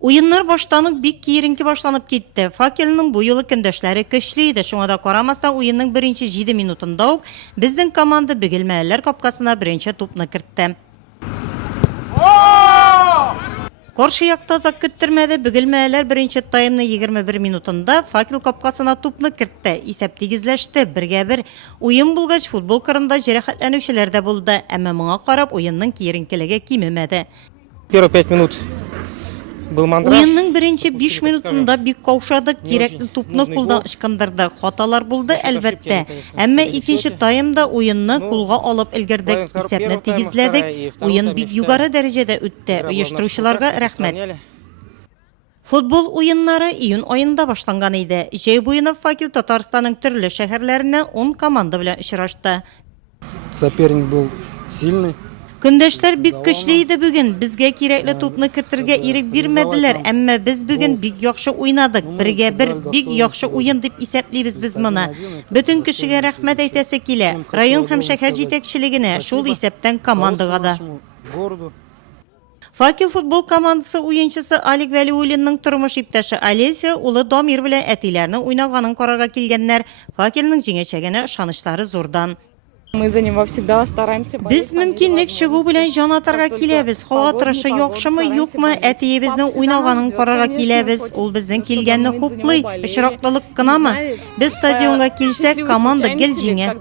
Oyunlar başlanıp bik kiyerinki başlanıp gitti. Fakir'nin bu yılı köndəşləri köşlüydü. Şuna da qaramazdan oyunun birinci 7 minutunda ok, bizden komanda bükülmeler kapkasına birinci topunu kırttı. Korşı yakta azak küttürmedi, bükülmeler birinci tayımını 21 minutunda Fakir kapkasına topunu kırttı. İsep tegizleşti. Birge bir oyun bulgaç futbol kırında jerexetlenüşler de buldu. Ama mına qarab oyunun kiyerinkiligi kimemedi. Первые 5 минут был мандраж. Oyunun birinci 5 minutunda bir kavşadık, gerekli topunu kuldan ışkındırdı. Hatalar buldu elbette. Ama ikinci tayımda oyununu kulga alıp ilgirdik. İsepni tegizledik. Oyun bir yukarı derecede öttü. Uyuşturuşularga rahmet. Futbol oyunları iyun ayında başlangan idi. Jey boyuna Fakir Tataristan'ın türlü şehirlerine 10 komanda bilen işraştı. Соперник был сильный. Köndəşlər bik güçlüydü bugün. Bizge kerekli topunu kırtırga erik birmediler. Ama biz bugün bik yaxşı oynadık. Birge bir bik yaxşı oyun dip isəpliybiz biz buna. Bütün kişiге rahmet aytası kile. Rayon hem şehir jetekçiligine, şul isepten komandaga da. Fakir futbol komandası oyuncusu Alik Veliulin'nin turmuş iptaşı Alesya ulu Damir bilen etilerini oynaganın kararga kelgenler. Fakir'nin jеңечегene şanışları zordan. Biz mümkünlük çıgı bilen jan atarga kilebіз. Hava tıraşı yoqşımı yoqmu etiyebizden oynaganın kararga kilebіз. Ol bizden kelgenni hoplı, ışıraklılık kınamı. Biz stadionga kelsek komanda gel jеңе.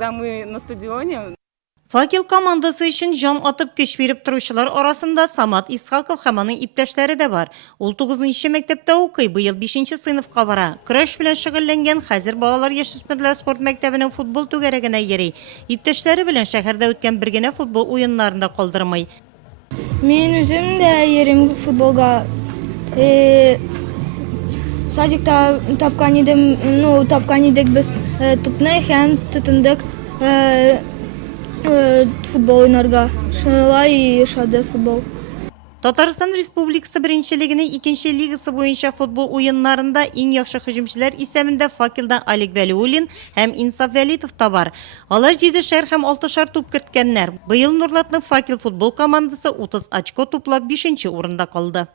Fakir komandası için jan atıp güç verip duruşular arasında Samat İshakov hamanın iptaşları da var. Ol 9. mektepte okuy, bu yıl 5. sınıfka bara. Kıraş bilen şıgıllengen hazır bağlar yaşüsmediler sport mektebinin futbol tügeregine yeri. İptaşları bilen şehirde ötken birgene futbol oyunlarında kaldırmay. Men özüm de yerim futbolga. Sadikta tapkan idik biz tupni hem tutundik. Futbol oynarga. Şunlay yaşadı futbol. Tataristan Respublikası birinçiliginin 2. ligası boyunca futbol oyunlarında en yaxşı hücumçiler iseminde Fakir'den Alik Veliulin hem İnsaf Velitov da var. Alar 7 şer hem 6 şer top kırtkenler. Bu yıl Nurlat'ın Fakir futbol komandası 30 açko topla 5. orunda kaldı.